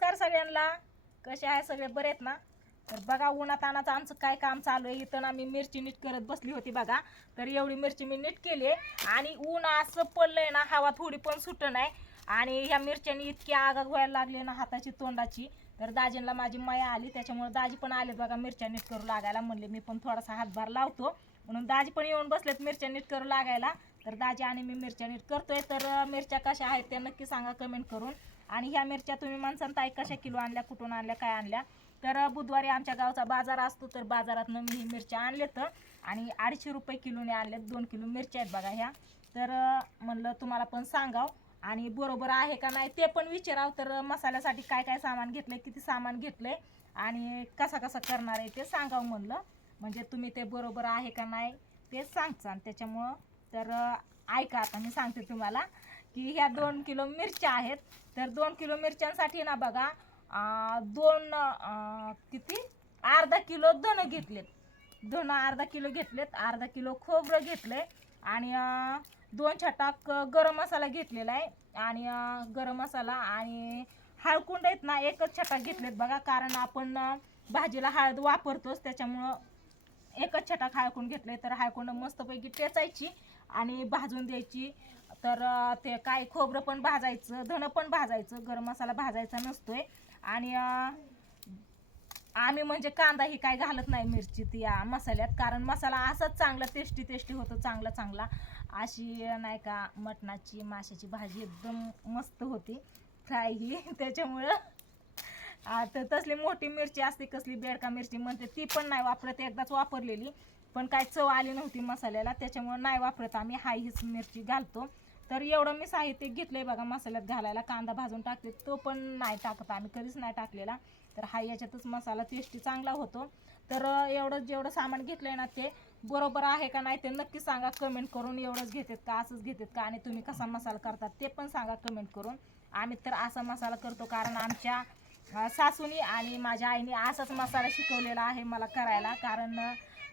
नमस्कार सगळ्यांना. कसे आहे सगळे? बरे आहेत ना? तर बघा उन्हातानाचं आमचं काय काम चालू आहे. इथं ना मी मिरची नीट करत बसली होती बघा. तर एवढी मिरची मी नीट केली आणि ऊन असं पडलंय ना हवा थोडी पण सुट नाही. आणि ह्या मिरच्यांनी इतकी आगाग व्हायला लागली ना हाताची तोंडाची. तर दाजींना माझी माया आली. त्याच्यामुळे दाजी पण आले बघा मिरच्या नीट करू लागायला. म्हणले मी पण थोडासा हातभार लावतो. म्हणून दाजी पण येऊन बसलेत मिरच्या नीट करू लागायला. तर दाजी आणि मी मिरच्या नीट करतोय. तर मिरच्या कशा आहेत त्या नक्की सांगा कमेंट करून. आणि ह्या मिरच्या तुम्ही माणसांना ताई कशा किलो आणल्या कुठून आणल्या काय आणल्या? तर बुधवारी आमच्या गावचा बाजार असतो तर बाजारातनं मी ही मिरच्या आणले तर आणि अडीचशे रुपये किलोने आणल्यात दोन किलो मिरच्या आहेत बघा ह्या. तर म्हणलं तुम्हाला पण सांगाव. आणि बरोबर आहे का नाही ते पण विचाराव. तर मसाल्यासाठी काय काय सामान घेतलं किती सामान घेतलं आणि कसा कसा करणार आहे ते सांगावं म्हणलं. म्हणजे तुम्ही ते बरोबर आहे का नाही ते सांगचाल त्याच्यामुळं तर ऐका आता मी सांगते तुम्हाला. की ह्या दोन किलो मिरच्या आहेत. तर दोन किलो मिरच्यांसाठी ना बघा दोन किती? अर्धा किलो धन घेतलेत. धनं अर्धा किलो घेतलेत अर्धा किलो खोबरं घेतलंय आणि दोन छटाक गरम मसाला घेतलेला आहे. आणि गरम मसाला आणि हळकुंड आहेत ना एकच छटाक घेतलेत बघा कारण आपण भाजीला हळद वापरतोच त्याच्यामुळं एकच छटाक हाळकुंड घेतले तर हाळकुंड मस्तपैकी टेचायची आणि भाजून द्यायची. तर ते काय खोबरं पण भाजायचं धनं पण भाजायचं गरम मसाला भाजायचा नसतोय. आणि आम्ही म्हणजे कांदा ही काय घालत नाही मिरची ती या मसाल्यात कारण मसाला असाच चांगला टेस्टी टेस्टी होतो चांगला चांगला. अशी नाही का मटणाची माशाची भाजी एकदम मस्त होती. फ्राय ही त्याच्यामुळं. तर तसली मोठी मिरची असते कसली बेडका मिरची म्हणते ती पण नाही वापरत एकदाच वापरलेली. पण काय चव आली नव्हती मसाल्याला त्याच्यामुळं नाही वापरत आम्ही. हाय हीच मिरची घालतो. तर एवढं मी साहित्य घेतलंय बघा मसाल्यात घालायला कांदा भाजून टाकते तो पण नाही टाकत आम्ही कधीच नाही टाकलेला. तर हा याच्यातच मसाला टेस्टी चांगला होतो. तर एवढं जेवढं सामान घेतलंय ना ते बरोबर आहे का नाही ते नक्की सांगा कमेंट करून एवढंच घेतात का असंच घेतात का आणि तुम्ही कसा मसाला करतात ते पण सांगा कमेंट करून. आम्ही तर असा मसाला करतो कारण आमच्या सासूनी आणि माझ्या आईने असाच मसाला शिकवलेला आहे मला करायला. कारण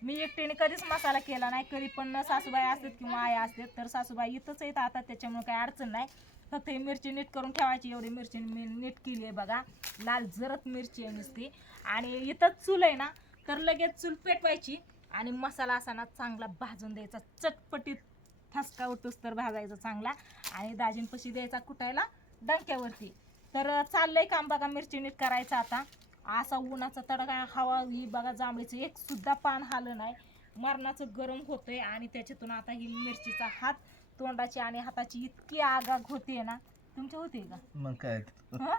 मी एकटीने कधीच मसाला केला नाही. कधी पण सासूबाई असतात किंवा आई असतात तर सासूबाई इथंच येत आता त्याच्यामुळे काही अडचण नाही. फक्त ही मिरची नीट करून ठेवायची एवढी मिरची मी नीट केली आहे बघा. लाल जरत मिरची आहे नुसती. आणि इथंच चूल आहे ना तर लगेच चूल पेटवायची आणि मसाला असाना चांगला भाजून द्यायचा. चटपटीत ठसका उठूस तर भाजायचा चांगला. आणि दाजींपशी द्यायचा कुटायला डंक्यावरती. तर चाललंय काम बघा मिरची नीट करायचं आता. असा उन्हाचा तडका हवा ही बघा जांभळीचं एक सुद्धा पान हालं नाही. मरणाचं गरम होतंय आणि त्याच्यातून आता ही मिरचीचा हात तोंडाची आणि हाताची इतकी आगाग होते ना. तुमच्या होते का? मग काय? हं?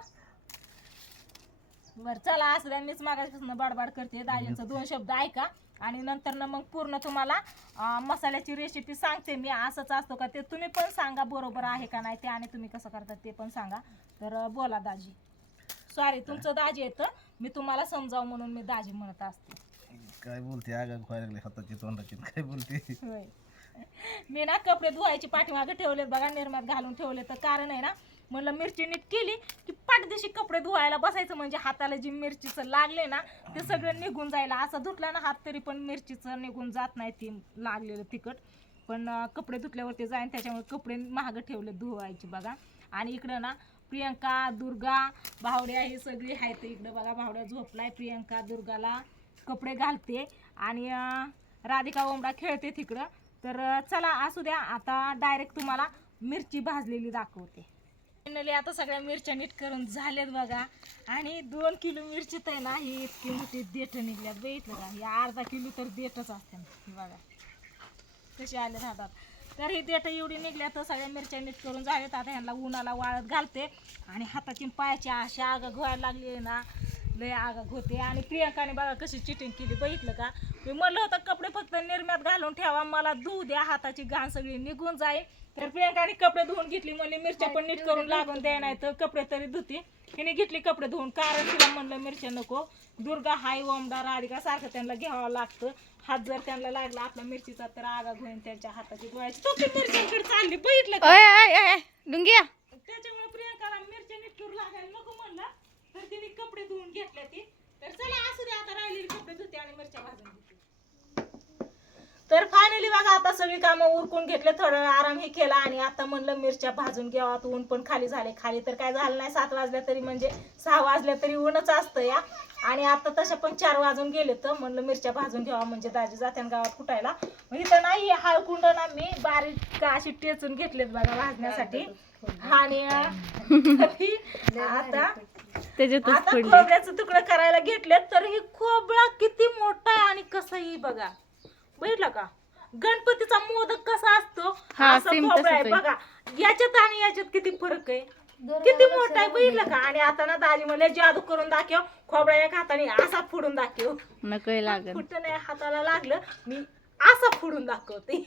बरं चला असं द्या मीच मागापासून बडबड करते. दाजींचं दोन शब्द ऐका आणि नंतर ना मग पूर्ण तुम्हाला अं, मसाल्याची रेसिपी सांगते मी. असंच असतो का ते तुम्ही पण सांगा बरोबर आहे का नाही ते आणि तुम्ही कसं करतात ते पण सांगा. तर अं, बोला दाजी. सॉरी तुमचं दाजी येतं. मी तुम्हाला समजावं म्हणून मी दाजी म्हणत असते. काय बोलते? आगा लागले हाताची तोंडाची काय बोलते? होय. मी ना कपडे धुवायची पाठीमागे ठेवले बघा निर्मात घालून ठेवले तर कारण आहे ना म्हणलं मिरची नीट केली की पाठदिशी कपडे धुवायला बसायचं म्हणजे हाताला जी मिरचीचं लागले ना ते सगळं निघून जायला. असं धुतला ना हात तरी पण मिरचीचं निघून जात नाही ती लागलेलं तिखट. पण अं, कपडे धुतल्यावरती जाईन त्याच्यामुळे कपडे महाग ठेवले धुवायची बघा. आणि इकडं ना प्रियंका दुर्गा भावड्या ही सगळी आहेत इकडं. बघा भावड्या झोपलाय. प्रियंका दुर्गाला कपडे घालते. आणि राधिका ओमडा खेळते तिकडं. तर चला असू द्या. आता डायरेक्ट तुम्हाला मिरची भाजलेली दाखवते. फायनली आता सगळ्या मिरच्या नीट करून झाल्यात बघा. आणि दोन किलो मिरची तर आहे ना ही इतकी मोठी देठ निघल्यात बघितलं का ही अर्धा किलो तर देठच असते. ही बघा. कशी आले राहतात तर हे देठ एवढी निघल्या तर सगळ्या मिरच्या नीट करून झाल्यात. आता ह्यांना उन्हाला वाळत घालते. आणि हाताची पायाची अशी आग व्हायला लागली आहे ना लय आग होते. आणि प्रियंकाने बघा कशी चिटिंग केली. बघितलं का? मी म्हणलं होतं कपडे फक्त निर्म्यात घालून ठेवा मला धुऊ द्या हाताची घाण सगळी निघून जाईल. तर प्रियंकाने कपडे धुवून घेतली म्हणली मिरच्या पण नीट करून लागून द्या नाही तर कपडे तरी धुती. हिने घेतली कपडे धुवून कारण तिला म्हणलं मिरच्या नको दुर्गा हाय ओमडा राधिका सारखं त्यांना घ्यावं लागतं. हात जर त्यांना लागला आपल्या मिरचीचा तर आगा घेऊन त्यांच्या हाताची धुवायची. तो ती मिरच्यांकडे चालली बघितलं डुंगिया त्याच्यामुळे प्रियंकाला मिरच्या नीट करून लागायला नको म्हणलं. तर तिने कपडे धुवून घेतले ती. तर चला असू दे आता राहिलेले कपडे धुते आणि मिरच्या भाजून घेते. तर फायनली बघा आता सगळी कामं उरकून घेतले थोडा वेळ आराम हे केला आणि आता म्हणलं मिरच्या भाजून घ्यावा ऊन पण खाली झाले. खाली तर काय झालं नाही सात वाजल्या तरी म्हणजे सहा वाजल्या तरी ऊनच असतं या. आणि आता तशा पण चार वाजून गेले तर म्हणलं मिरच्या भाजून घ्यावा म्हणजे दाजी जात्यान गावात कुटायला इथं नाही हळकुंड ना मी बारीक का अशी टेचून घेतलेत बघा भाजण्यासाठी. आणि आता खोबऱ्याचं तुकडं करायला घेतलेत तर हे खोबरा किती मोठा आहे आणि कसंही बघा. बघितलं का? गणपतीचा मोदक कसा असतो? हा, असं same खोबरं आहे तसंच आहे. बघा. याच्यात आणि याच्यात किती फरक आहे? किती मोठा आहे बघितलं का? आणि आता ना दाजी मला जादू करून दाखव खोबरा एक हाताने असा फोडून दाखव. नकळी लागल. कुठं नाही हाताला लागलं मी असा फोडून दाखवते.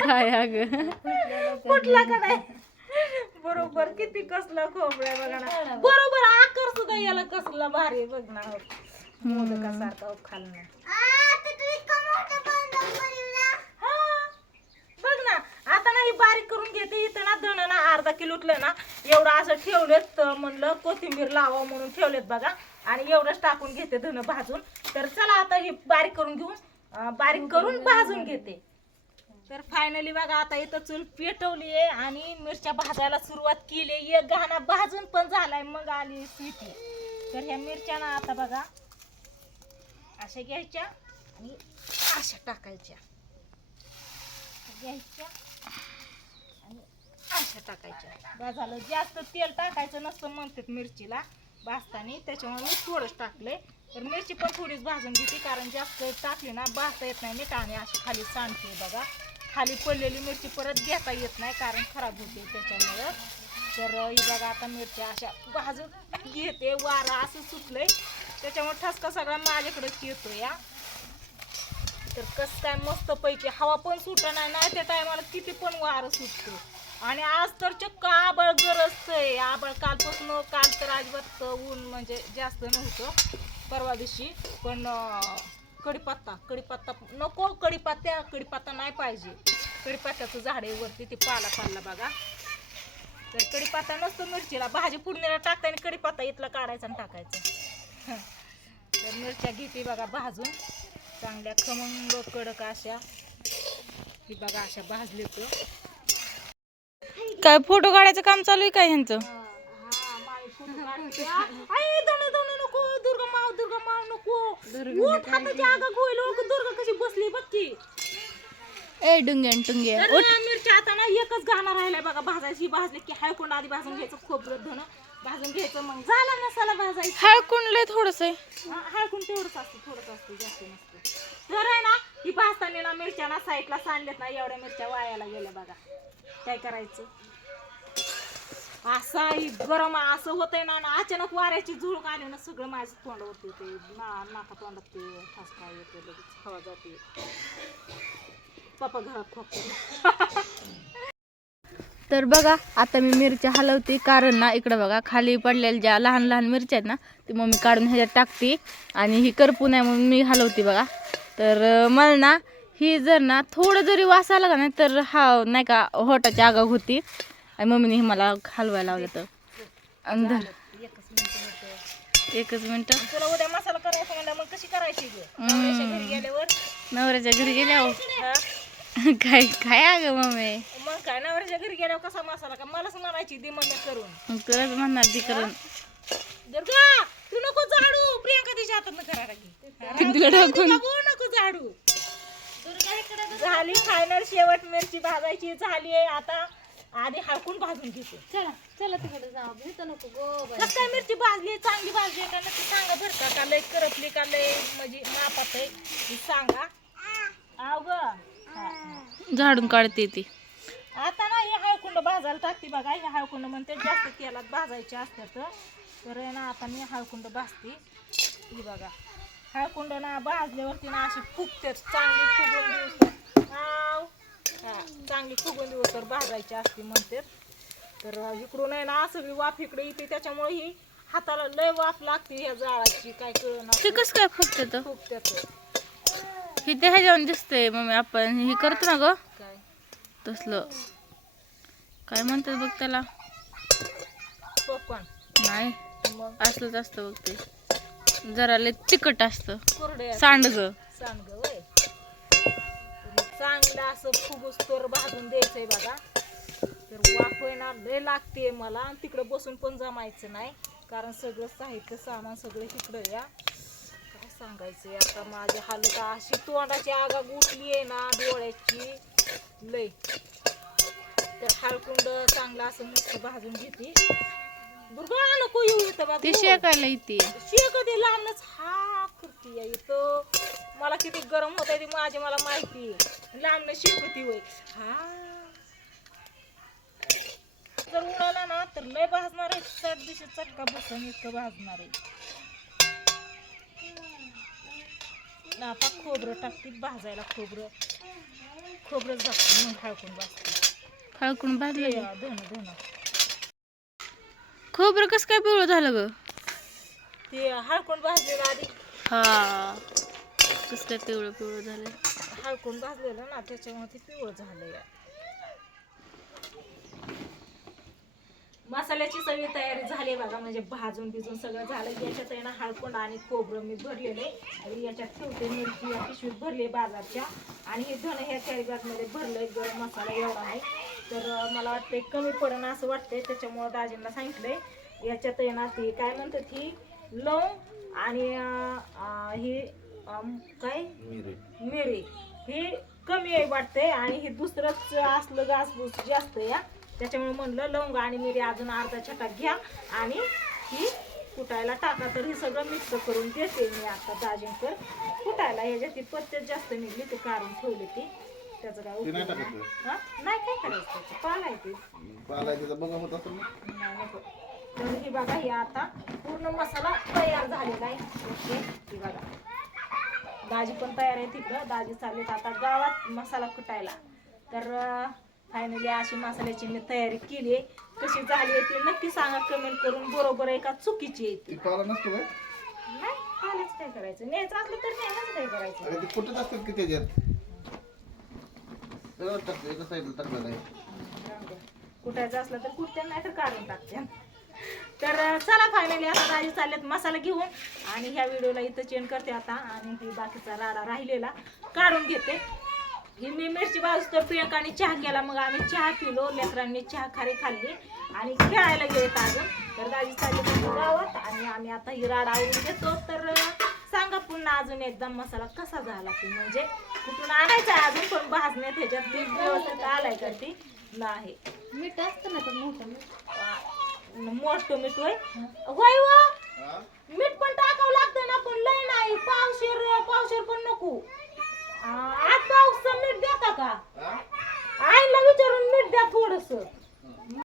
काय अग? कुठला का नाही? बरोबर किती कसलं खोबरं आहे बघा ना. बरोबर आकार सुद्धा याला कसला भारी आहे बघ ना. हो. मोदकासारखा हो खालनं हा. बघ ना आता ना ही बारीक करून घेते. इथं ना धण ना अर्धा किलोतलं ना एवढं असं ठेवलेत तर म्हणलं कोथिंबीर लावा म्हणून ठेवलेत बघा. आणि एवढंच टाकून घेते धन भाजून. तर चला आता हे बारीक करून घेऊन बारीक करून भाजून घेते. तर फायनली बघा आता इथं चूल पेटवली आहे आणि मिरच्या भाजायला सुरुवात केली एक घाणा भाजून पण झालाय मग आली स्वीटी तर ह्या मिरच्या ना आता बघा अशा घ्यायच्या आणि अशा टाकायच्या. घ्यायच्या. अशा टाकायच्या. बा झालं. जास्त तेल टाकायचं नसतं म्हणतात मिरचीला. भाजताना. त्याच्यामुळे मी थोडंच टाकले तर मिरची पण थोडीच भाजून घेते कारण जास्त टाकली ना भाजता येत नाही नीट आणि अशी खाली सांडते बघा. खाली पडलेली मिरची परत घेता येत नाही कारण खराब होते त्याच्यामुळं. तर ही बघा आता मिरच्या अशा भाजून घेते. वारा असं सुटलंय. त्याच्यामुळे ठसका सगळा माझ्याकडेच येतो या तर कसं काय मस्त पैकी हवा पण सुटणार नाही. ना त्या टायमाला किती पण वारं सुटतो. आणि आज तर चक्क आबळ गरजतंय आबळ कालपासून काल तर अजिबात ऊन म्हणजे जास्त नव्हतं. परवा दिवशी. पण कडीपत्ता कडीपत्ता नको कडीपत्त्या कडीपत्ता नाही पाहिजे. कडीपत्त्याचं झाड आहे वरती ते पाला पाला बघा. तर कडीपत्ता नसतो मिरचीला. भाजी पुडणीला टाकताना कडीपत्ता इथला काढायचा आणि टाकायचा. तर मिरच्या घेते बघा भाजून. चांगल्या खमंग कडक अशा. ही बघा अशा भाजले तर काय फोटो काढायचं काम चालू आहे काय ह्यांचं? नको दुर्गा माव दुर्गा माव नको. उठ, हाताची आगा ओळख दुर्गा कशी बसली बघ की. ए डुंग्यान टुंग्या मिरच्या आता ना एकच गाणं राहिलाय बघा भाजायची भाजली की हाय कोण आधी भाजून घ्यायचं खोबरं धन भाजून घ्यायचं मग झाला मसाला भाजायचा. हळकुंड लय थोडस आहे. हळकून तेवढंच असतं थोडंच असतं जास्त नसतं. तर आहे ना ही भाजताना ना मिरच्या ना साईडला सांडल्यात ना एवढ्या मिरच्या वायाला गेल्या बघा. काय करायचं? असा गरम असं होतंय ना आणि अचानक वाऱ्याची झुळूक आली ना सगळं माझं तोंडावरती येते ना नाका तोंडात ते ठसका येते लगेच हवा जाते. पप्पा घरात खोकतो तर बघा आता मी मिरच्या हलवते कारण ना इकडं बघा खाली पडलेल्या ज्या लहान लहान मिरच्या आहेत ना ती मम्मी काढून ह्याच्यात टाकते. आणि ही करपू नये म्हणून मी हलवते बघा. तर मला ना ही जर ना थोडं जरी वास आला का नाही तर हा नाही का होटाची आगाग होती. आणि मम्मीने ही मला हलवायला लावलं तर. आणि एकच मिनटं. तुला उद्या मसाला करायचा म्हणलं मग कशी करायची ग? नवऱ्याच्या घरी गेल्यावर? नवऱ्याच्या घरी गेल्यावर? काय काय अगं मम्मी? मग काय नवऱ्याच्या घरी गेल्यावर कसा मसाला का मलाच म्हणायची दे मम्मी करून. तुलाच म्हणणार ती करून. दुर्गा तू नको झाडू. प्रियांका तिच्या हातात करा टाकी तिला टाकून नको नको झाडू? झाली फायनल शेवट मिरची भाजायची झाली आहे आता. आधी हळकून भाजून घेते. चला चला तिकडे जाऊ. भेटू नको गो कसं काय मिरची भाजली चांगली भाजली आहे का? नक्की सांगा बरं का का लय करपली का लय म्हणजे मापात आहे? ती सांगा. आव ग. हा. झाडून काढते ती. आता ना हे हळकुंड भाजायला टाकते बघा. हे हळकुंड म्हणते जास्त तेलात भाजायचे असतात तर. ना आता मी हळकुंड भाजते. ही बघा. हळकुंड ना भाजल्यावरती ना अशी फुगते. चांगली फुगून दिवस. आव हा चांगली दिवस तर भाजायची असते म्हणते. तर इकडून आहे ना असं बी वाफ इकडे येते त्याच्यामुळे ही हाताला लय वाफ लागते ह्या जाळाची काय ते कळणार कसं काय फक्त तर? फुगत्यात हे ते ह्याच्यावर दिसतंय मम्मी आपण. हे करतो ना ग? काय? तसलं. काय म्हणतात बघ त्याला? पॉपकॉर्न नाही. मग? असलंच असतं बघ ते. जरा लय तिखट असतं. कोरडे सांडग. सांग वय चांगलं असं फुगूस तर भाजून द्यायचंय बघा. तर वाफयना लय लागते मला. आणि तिकडं बसून पण जमायचं नाही. कारण सगळं साहित्य सामान सगळं इकडं या. काय सांगायचं आता माझी हालत अशी. तोंडाची आगा गुटली आहे ना डोळ्याची. लय. तर हळकुंड चांगलं असं मस्त भाजून घेते. दुर्गा नको येऊ इथं बाबू ते शेकायला येते. शेक कधी लांबनच हा करते इथं. मला किती गरम होत ते माझी मला माहिती लांबन शेकती होय हा. जर उडाला ना तर लय भाजणार आहे. त्या दिवशी चटका बसून इतकं भाजणार आहे. आता खोबरं टाकते भाजायला खोबरं. खोबरंच भाजते मग हळकून भाजते. हळकून भाजलं? धन धन खोबरं कसं काय पिवळं झालं ग? ते हळकून भाजलेलं आधी. हा. कसलं पिवळं पिवळं झालं हळकून भाजलेलं ना त्याच्यामुळे ते पिवळं झालंय. मसाल्याची सगळी तयारी झाली बघा म्हणजे भाजून भिजून सगळं झालं. याच्यात आहे ना हळकुंड आणि खोबरं मी भरलेले आणि याच्यात ठेवते मिरची या पिशवीत भरली बाजारच्या. आणि हे धन ह्या कॅरी मध्ये भरलंय गरम मसाला एवढा आहे. तर मला वाटतंय कमी पडणं असं वाटतंय त्याच्यामुळं दाजींना सांगितलंय. याच्यात आहे ना ती काय म्हणतात ही लवंग आणि ही काय? मिरे. मिरी. ही कमी आहे वाटते आणि हे दुसरंच असलं घासपूस जास्त या त्याच्यामुळे म्हणलं लवंग आणि मिरी अजून अर्धा छटाक घ्या आणि ही कुटायला टाका. तर हे सगळं मिक्स करून देते मी आता दाजींकर. कुटायला ह्याच्यात ती पत्त्यात जास्त निघली ते काढून ठेवली ती. त्याचं काय ते उपयोग नाही. हा? काय करायचं त्याचं? नाही नको. तर ही बघा ही आता पूर्ण मसाला तयार झालेला आहे. ओके ही बघा. दाजी पण तयार आहे तिकडं दाजी चाललेत आता गावात मसाला कुटायला. तर फायनली अशी मसाल्याची मी तयारी केली कशी झाली ती नक्की सांगा कमेंट करून. बरोबर आहे का? चुकीची आहे ती. ती पाला नसतो काय? नाही पाहिलेच काय करायचं? न्यायचं असलं तर न्यायलाच काय करायचं? अरे ते कुठंच असतात की त्याच्यात? सगळं टाकलं एका साईडला टाकलं नाही. जाऊ द्या. कुटायचं असलं तर कुठते नाही तर काढून टाकते. तर चला फायनली आता दाजी चाललेत मसाला घेऊन. आणि ह्या व्हिडिओला इथं चेंज करते आता. आणि ही बाकीचा राडा राहिलेला काढून घेते. ही मी मिरची बाजू तर प्रियंकाने चहा केला. मग आम्ही चहा पिलो लेकरांनी चहा खारी खाल्ली. आणि खेळायला गेलेत अजून. तर दाजी चालले गावात. आणि आम्ही आता ही राडा आवडून घेतो. तर सांगा पुन्हा अजून एकदा मसाला कसा झाला की म्हणजे कुठून आणायचा आहे अजून पण भाजण्यात ह्याच्यात व्यवस्थित आलाय का ती? नाही. मीठ असतं ना तर मोठं मोठं मीठ होय. होय व? मीठ पण टाकावं लागतं ना पण लय नाही. पावशेर पावशेर पण नको. आ, आठ पावसा मीठ देता का? आईला विचारून मीठ द्या थोडस.